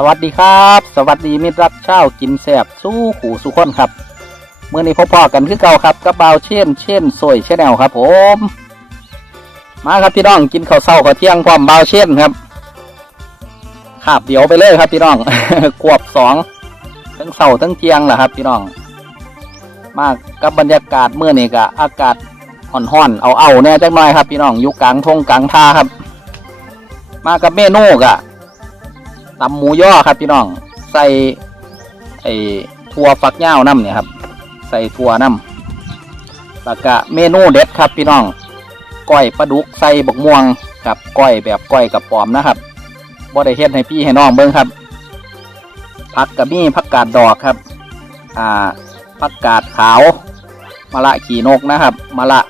สวัสดีครับ สวัสดีมิตรรักเช่ากินแสบสู้ขู่สุขคนครับเมื่อนี้พบพ่อกันคือเก่าครับกับบ่าเช่นเช่นสวยเช่นแนวครับ ผม มาครับพี่น้องกินข้าวเช้าข้าวเที่ยงพร้อมบ่าเช่นครับขาบเดี๋ยวไปเลยครับพี่น้องขวบสองทั้งเช้าทั้งเที่ยงแหละครับ พี่น้อง มากกับบรรยากาศเมื่อนี้กะอากาศห่อนๆเอาเอาแน่จังหน่อยครับ พี่น้องอยู่กลางทงกลางท่าครับ มากับเมนูกะ ตำหมูย่อครับพี่น้อง ใส่ไอ้ถั่วฝักยาวน้ำเนี่ยครับ ใส่ถั่วน้ำแล้วก็เมนูเด็ดครับพี่น้องก้อยปลาดุกใส่บกม่วงครับก้อยแบบก้อยกับปอมนะครับบ่ได้เฮ็ดให้พี่ให้น้องเบิ่งครับผักกะมี่ผักกาดดอกครับ อ่าผักกาดขาวมะละขี่นกนะครับมะละ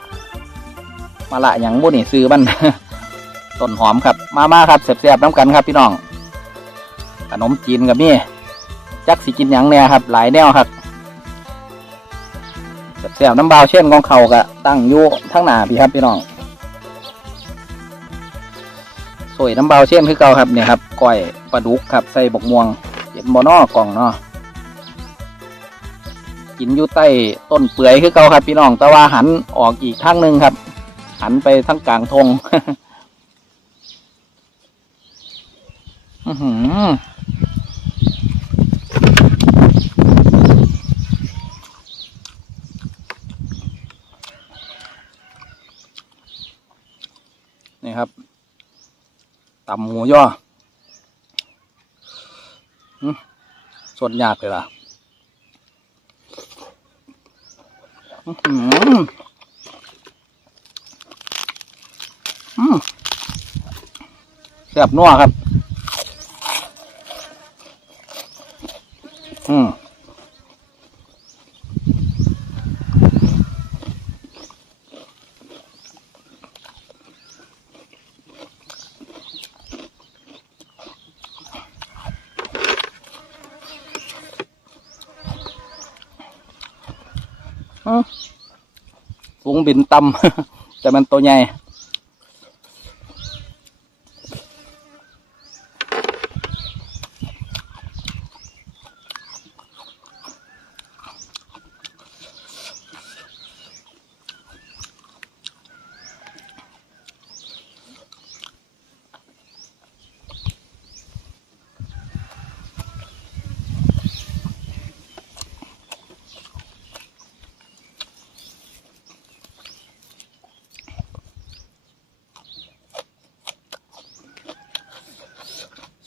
มะละอย่างบุนี่ซื้อมันต้นหอมครับ มามาครับเสียบๆน้ำกันครับพี่น้อง ขนมจีนกับนี่จักสิกินหยังแน่ครับ หลายแนวครับแซ่บน้ำเบาเช่นของเขากะตั้งยู่ทั้งหน้าพี่ครับพี่น้องสวยน้ำเบาเช่นคือเก่าครับเนี่ยครับก้อยปลาดุกครับใส่บกม่วงเห็นบอนอกล่องเนาะกินอยู่ใต้ต้นเปื่อยคือเก่าครับพี่น้อง แต่ว่าหันออกอีกทางหนึ่งครับ หันไปทั้งกลางทง อือหือนี่ครับตำหมูย่ออื้อสดยากเลยล่ะอื้อหืออืมแซ่บนัวครับ ฝูงบินต่ำแต่มันตัวใหญ่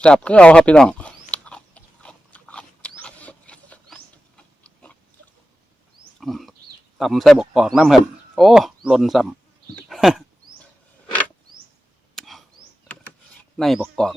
จับก็เอาครับพี่น้องตำใส่บกกอกน้ำครับ โอ้หล่นซ้ำในบกกอก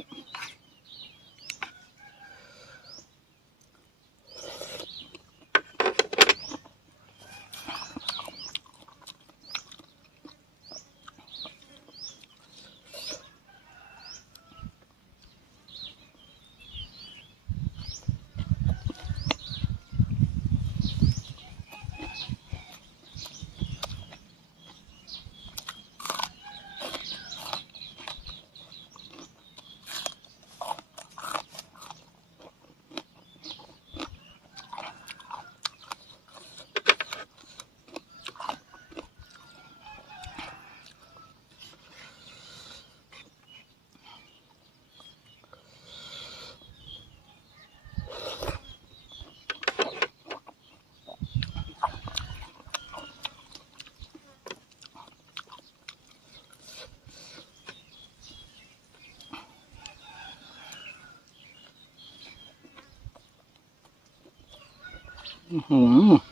อื้อ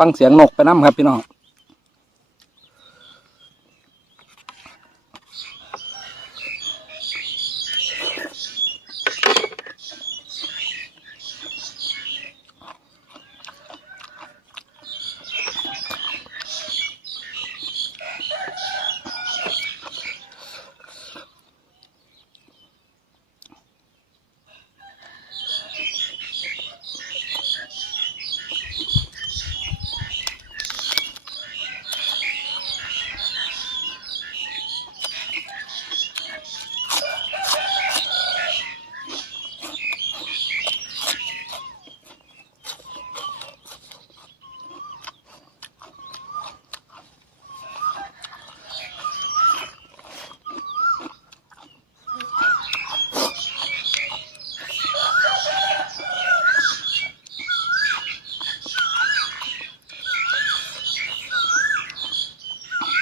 ฟังเสียงนกไปน้ำครับพี่น้อง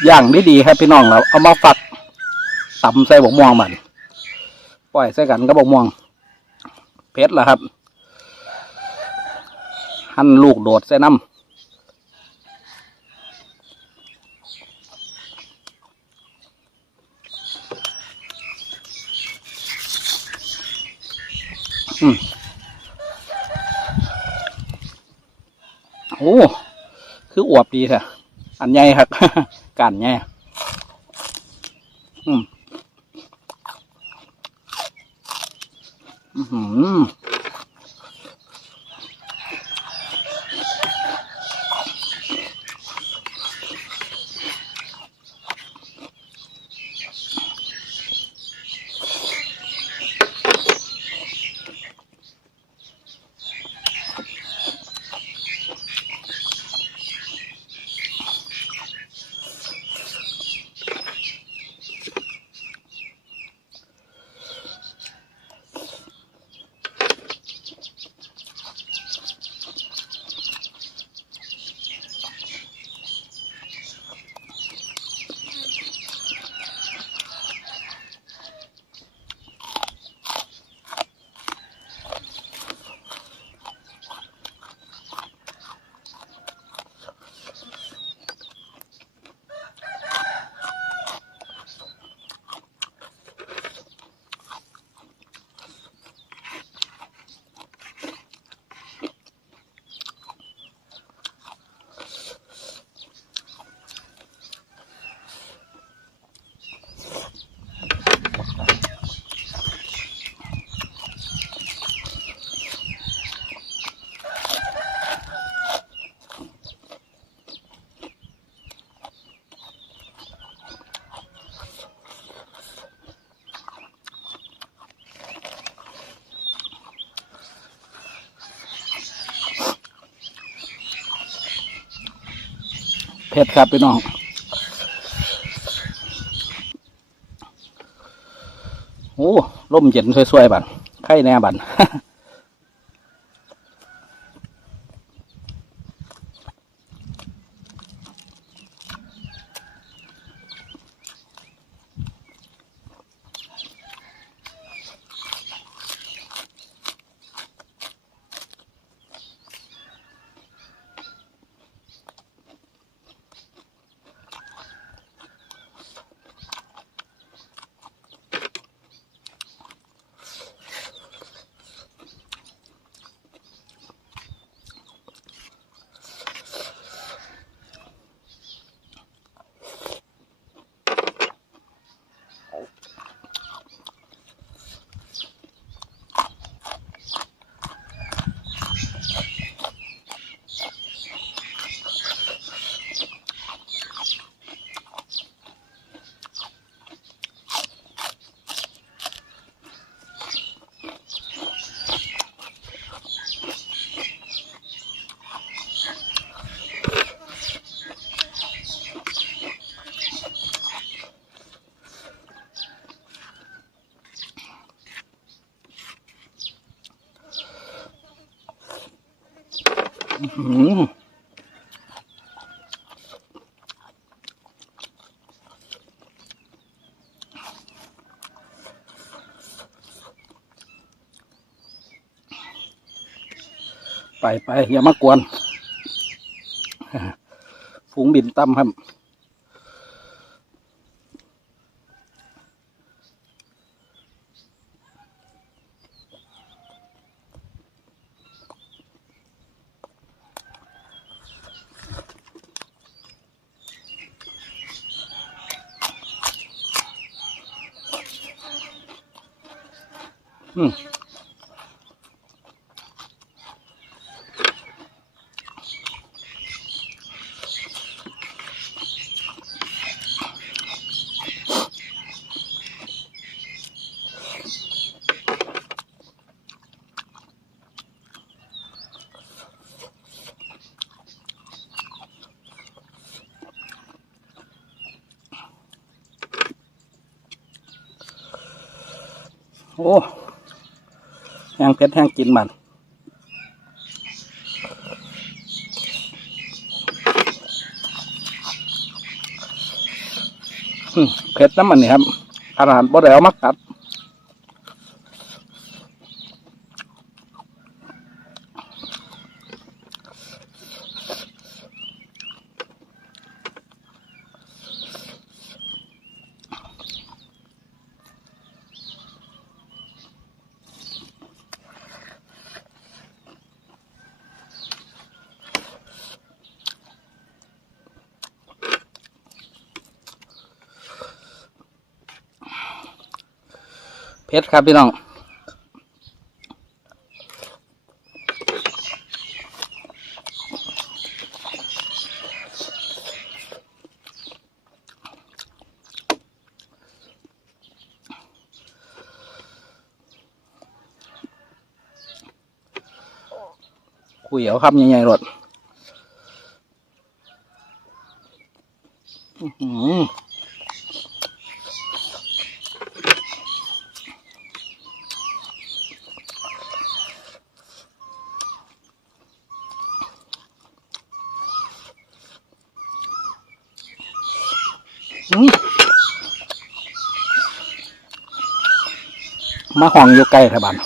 ย่างได้ดีครับพี่น้องเราเอามาฝักตำใส่บกม่วงมันปล่อยใส่กันกับบกม่วงเพชรล่ะครับหั่นลูกโดดใส่น้ำอืมโอ้ คืออวบดีแท้ อันใหญ่ครับกันใหญ่อืมอืม ผ็ดครับพี่น้องโอ้ร่มเย็นสวยๆบันไข่แน่บัน ไปไปอย่ามากวนฝูงบินต่ำครับ โอ้แห้งเพชรแห้งกินมันเผ็ดน้ำมันนี่ครับอาหารบ่ได้เอามากัด เผ็ดครับพี่น้องคุยเอาครับใหญ่ๆรถอือม มาห้องอยู่ใกล้แถวบ้าน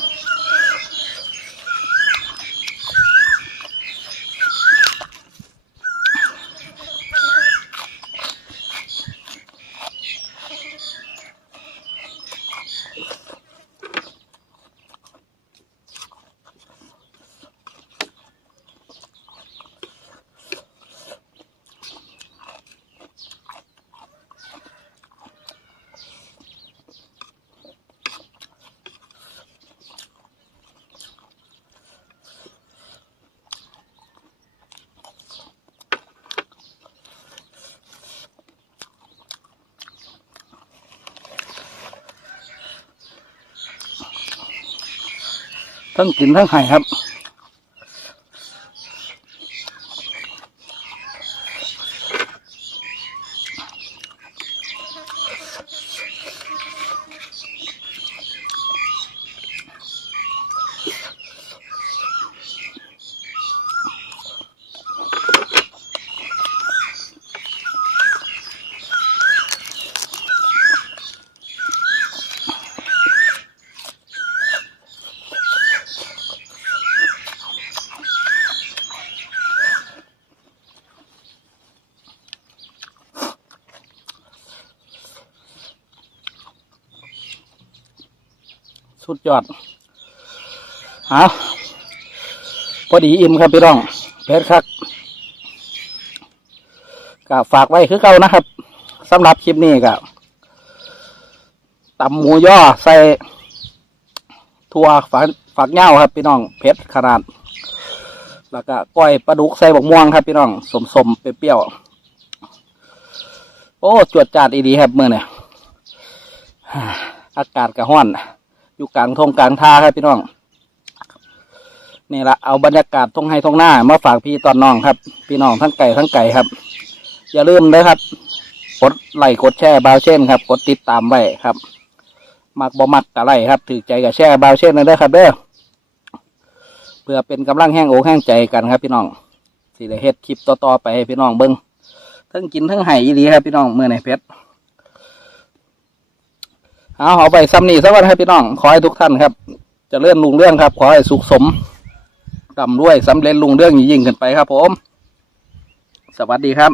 ทั้งกินทั้งไห้ครับ สุดยอดฮะพอดีอิ่มครับพี่น้องเพชรครับก็ฝากไว้คือเก่านะครับสำหรับคลิปนี้ก็ตำหมูย่อใส่ถั่วฝักฝักเง่าครับพี่น้องเพชรขนาด แล้วก็ก้อยปลาดุกใส่บกม่วงครับพี่น้องสมสมเปรี้ยวโอ้ จวดจาดอีดีครับเมื่อเนี่ยอากาศกระห้อน อยู่กลางทงกลางท่าครับพี่น้องนี่ละเอาบรรยากาศทงให้ทงหน้ามาฝากพี่ตอนน้องครับ พี่น้องทั้งไก่ทั้งไก่ครับ อย่าลืมเลยครับ กดไลค์กดแชร์บาวเช่นครับ กดติดตามไว้ครับ มักบ่มักกะไลค์ครับถือใจกับแชร์บาวเช่นนั่นเด้ครับเด้อเพื่อเป็นกำลังแห้งโอกแห้งใจกันครับ พี่น้องสิได้เฮ็ดคลิปต่อๆไปให้พี่น้องเบิ่งทั้งกินทั้งไห้อีหลีครับพี่น้องเมื้อนี้เพชร เอาเอาไปซ้ำนี่สวัสดีครับพี่น้อง ขอให้ทุกท่านครับจะเลื่อนลุงเรื่องครับ ขอให้สุขสมกำรวยสำเร็จลุงเรื่องยิ่งขึ้นไปครับ ผม สวัสดีครับ